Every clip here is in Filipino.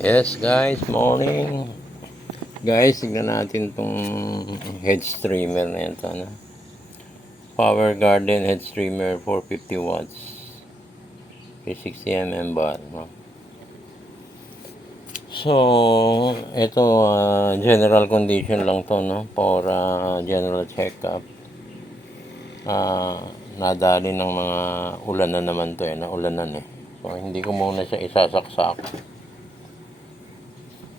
Yes guys, morning. Guys, tignan natin tong head streamer na ito. Power Garden head streamer 450 watts. 360 mm bar. No? So, ito general condition lang to, no? For general checkup. Nadali ng mga ulan na naman to naulanan eh. So, hindi ko muna siya isasaksak.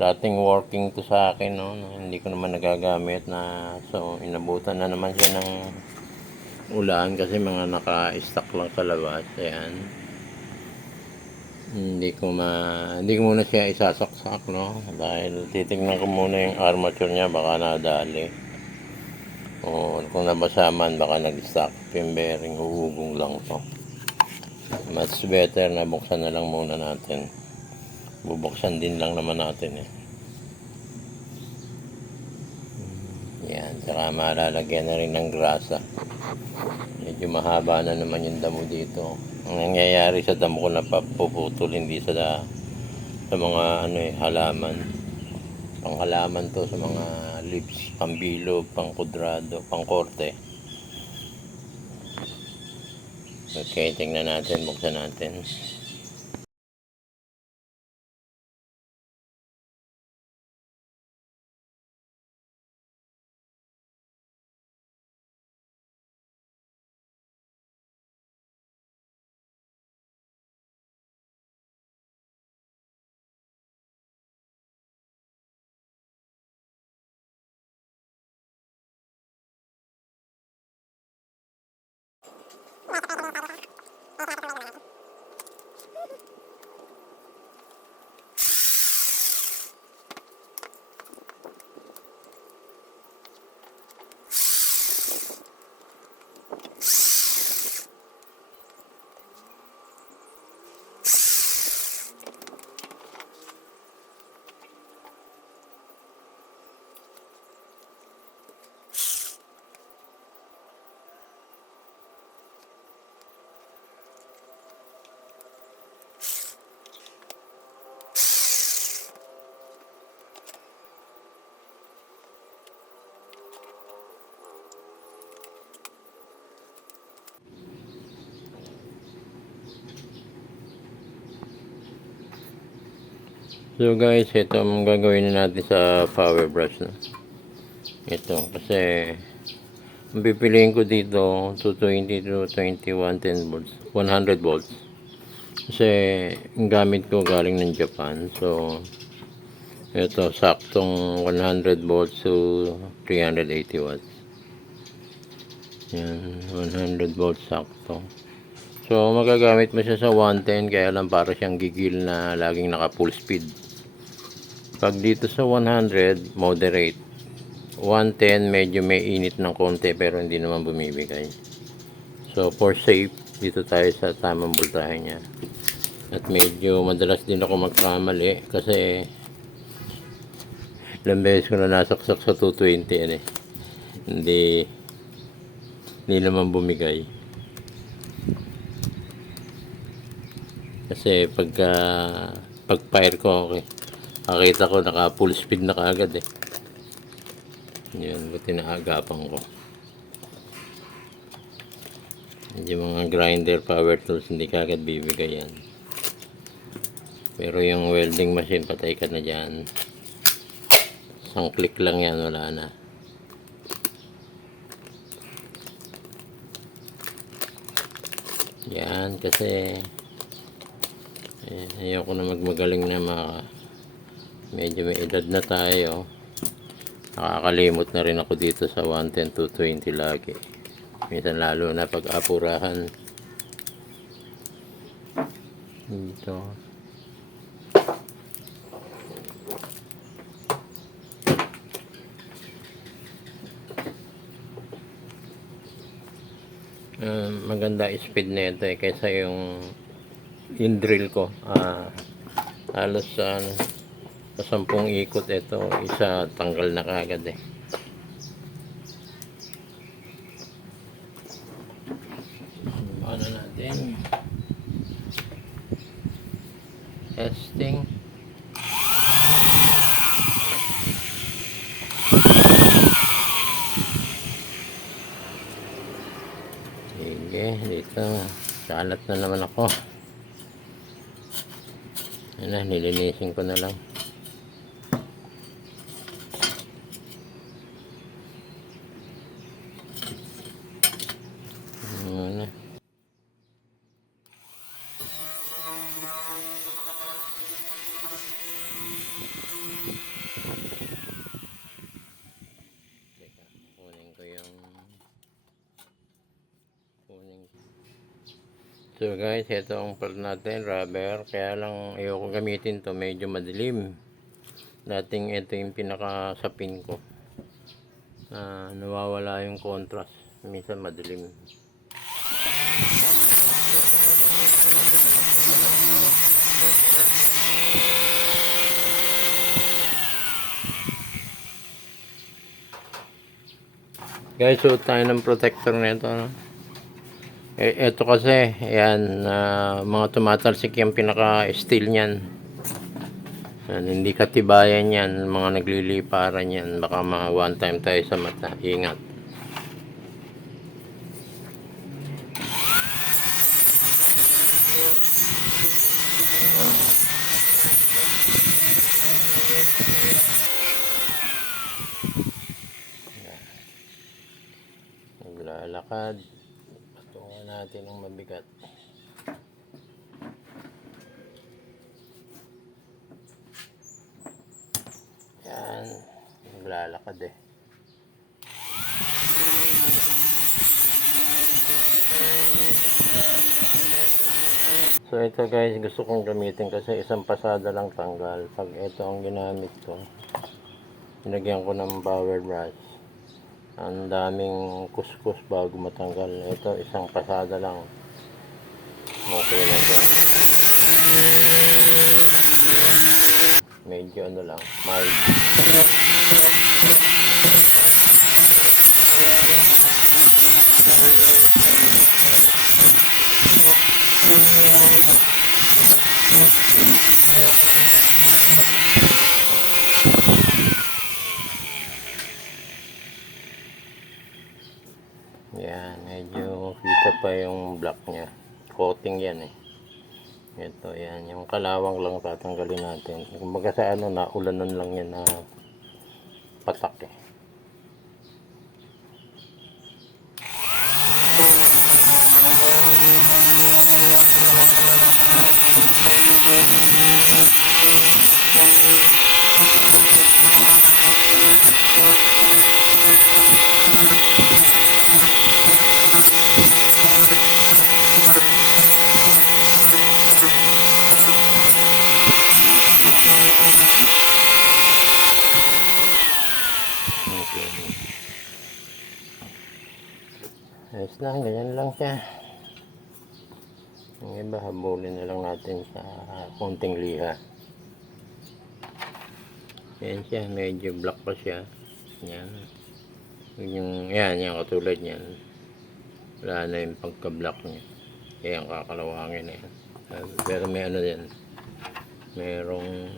Dating working to sa akin, no? Hindi ko naman nagagamit na, so inabutan na naman siya ng ulan kasi mga naka-stock lang sa labas. Ayan. Hindi ko muna siya isasaksak, no? Dahil titingnan ko muna yung armature niya, baka nadali. O kung nabasa man, baka nag-stock yung bearing, huhugong lang to. Much better na buksan na lang muna natin. Bubuksan din lang naman natin eh. Yan, saka malalagyan na rin ng grasa. Medyo mahaba na naman yung damo dito. Ang nangyayari sa damo ko na papuputol, hindi sa mga halaman. Panghalaman to sa mga leaves, pambilog, pangkudrado, pangkorte. Okay, tingnan natin, buksan natin. So guys, ito ang gagawin natin sa power brush na. Ito, kasi ang pipiliin ko dito 220 to 21 10 volts, 100 volts. Kasi ang gamit ko galing ng Japan. So ito saktong 100 volts to 380 watts. Yan, 100 volts sakto. So magagamit mo siya sa 110, kaya lang para siyang gigil na laging naka full speed. Pag dito sa 100, moderate. 110, medyo may init ng konti pero hindi naman bumibigay. So, for safe, dito tayo sa tamang voltahe niya. At medyo madalas din ako magkamali kasi ilang beses ko na nasaksak sa 220 yan eh. Hindi naman bumigay. Kasi pag fire ko, okay. Nakita ko naka full speed na kaagad eh. Yun, buti naagapan ko. Yung mga grinder, power tools, hindi kaagad bibigay yan. Pero yung welding machine, patay ka na dyan. Isang click lang yan, wala na. Yan, kasi ayoko na magmagaling na medyo may edad na tayo. Nakakalimot na rin ako dito sa 110 to 20 lagi. Minsan lalo na pag apurahan. Dito. Maganda speed na ito kaysa yung drill ko. Halos sa 10 ikot ito, isa tanggal na kagad eh. Ano natin? Testing. Nagkakalat na naman ako. Yan na, nilinisin ko na lang. Yan na. Teka, kunin ko yung So guys, ito ang part natin, rubber. Kaya lang ayoko gamitin to, medyo madilim. Dating ito yung pinakasapin ko. Nawawala yung contrast. Minsan madilim. Guys, suot tayo ng protector nito, no? Ito kasi, ayan, mga tumatalsik yung pinaka-steel niyan. Hindi katibayan yan, mga nagliliparan yan. Baka one time tayo sa mata. Ingat. Naglalakad. Patungan natin ang mabigat. Yan. Naglalakad eh. So ito guys, gusto kong gamitin kasi isang pasada lang tanggal. Pag ito ang ginamit ko, nilagyan ko ng power brush. Ang daming kuskus bago matanggal. Ito isang pasada lang. Okay na ito. Medyo ano lang, mild. Yan, medyo kita pa yung black niya. Coating yan eh. Ito, yan. Yung kalawang lang tatanggalin natin. Kumbaga sa ano, naulanan lang yan na patak eh. Ayos lang, ganyan lang siya. Yung iba, habulin na lang natin sa konting liha. Yan siya, medyo black pa siya. Yan. Yan, katulad yan. Wala na yung pagka-black niya. Yan, kakalawangin na yan. Pero may ano yan. Merong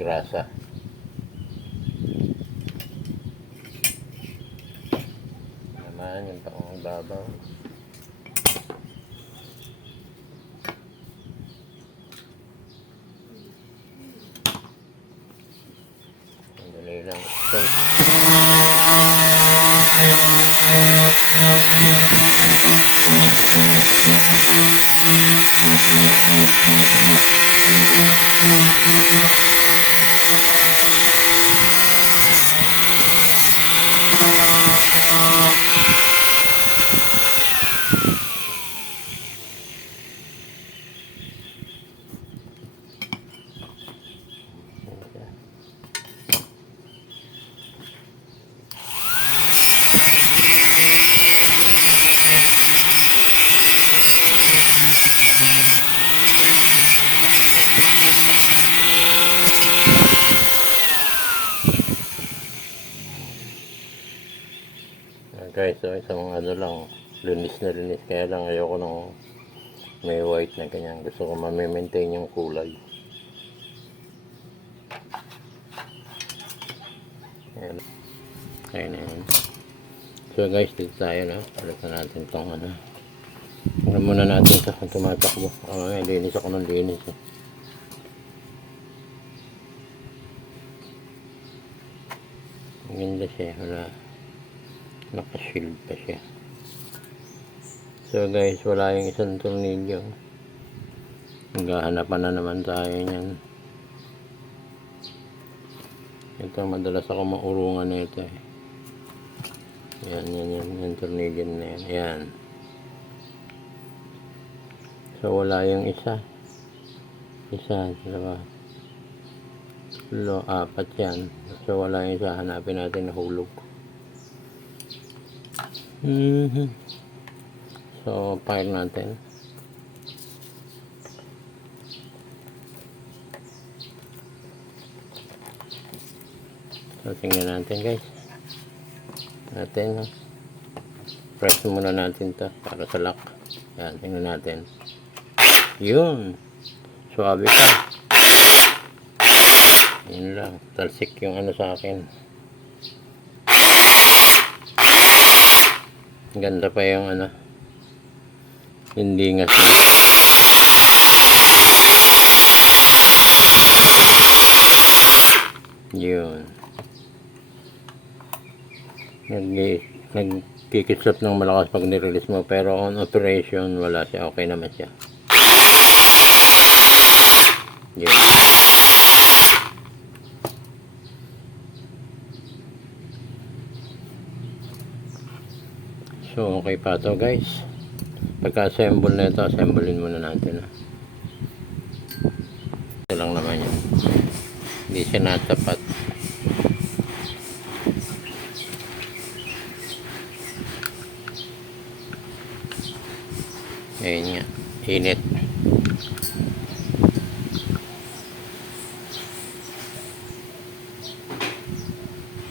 grasa. Yung pang babaw. Dali lang. Guys, so isang ano lang, linis na linis. Kaya lang ayoko ng may white na ganyan. Gusto ko ma-maintain yung kulay. Ayan. Ayan na yan. So guys, dito tayo na. Palitan natin itong ano, Tingnan muna natin ito kung tumatakbo. Linis ako ng linis. Maganda siya. Wala. Naka-shield pa siya. So guys, wala yung isang tornilyo. Maghahanapan na naman tayo niyan. Ito, madalas ako maurungan na ito eh. Yan, yung tornilyo na yan. Ayan. So wala yung isa. Isa, dalawa. Apat yan. So wala yung isa. Hanapin natin na hulog. So fire natin. So tingnan natin guys. Press muna natin to para sa lock. Yan, tingnan natin. Yun. Suabe pa. Yun lang. Talsik yung ano sa akin. Ganda pa yung ano. Hindi nga siya. Yun. Nagkikislap ng malakas pag nirelease mo. Pero on operation, wala siya. Okay naman siya. Yun. So, okay pa to guys. Pagka-assemble na ito, assemblein muna natin. Ito lang naman yun. Hindi siya natapat. Ayun nga. Init.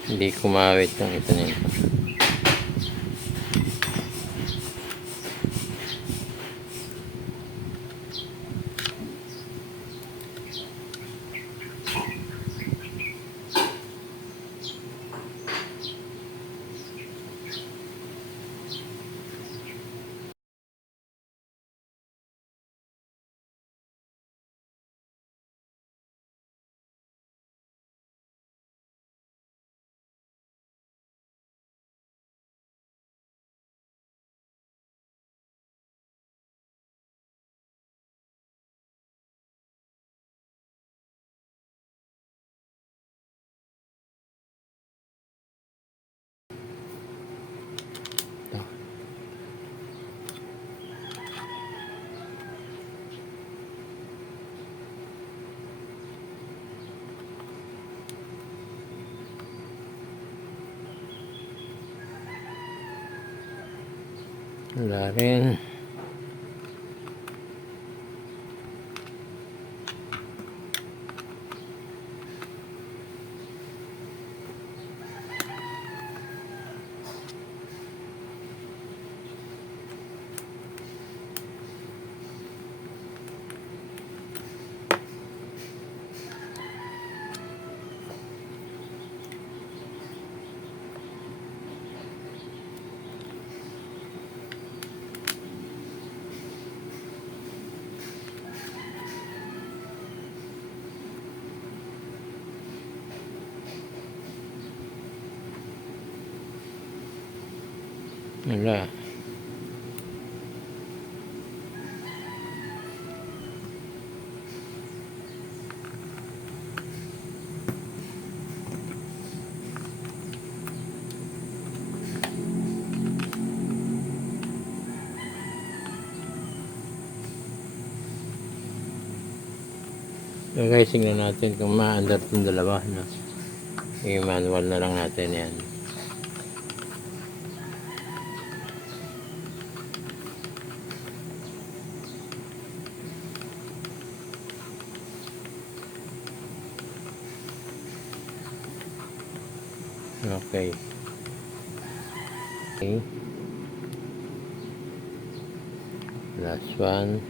Hindi kumawit yung isa nito. Wala rin. Wala. So guys, tingnan natin kung ma-under itong dalawa. No? Yung manual na lang natin yan. Okay. Okay. Last one.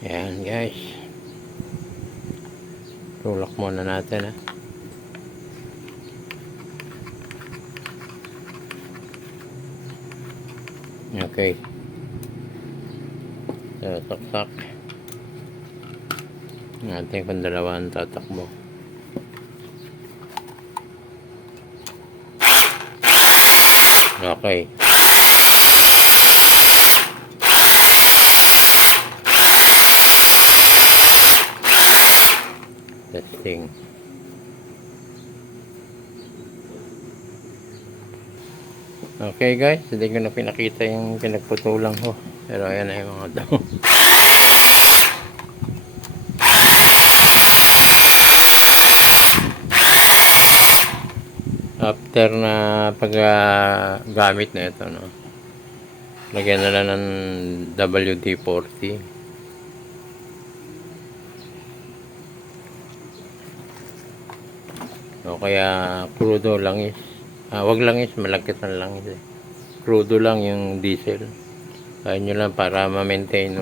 Ayan guys. Tulak muna natin ha. Okay. So, saksak. Ang ating pandalawang tatakbo. Okay. Testing. Okay guys, hindi ko na pinakita yung pinagputulang ko. Pero ayan na yung mga damo. After na paggamit na ito, no, lagyan na lang ng WD-40. O kaya crudo langis. Wag langis, malagkit ng langis eh. Crudo lang yung diesel. Kaya nyo lang para ma-maintain,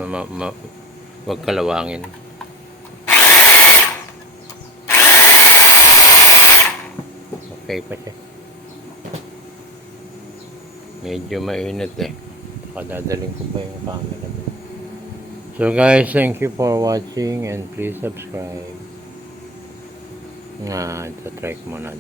wag kalawangin. Okay pa siya. Medyo mainit eh. Kadadaling ko pa yung camera. So guys, thank you for watching and please subscribe. Try ko muna.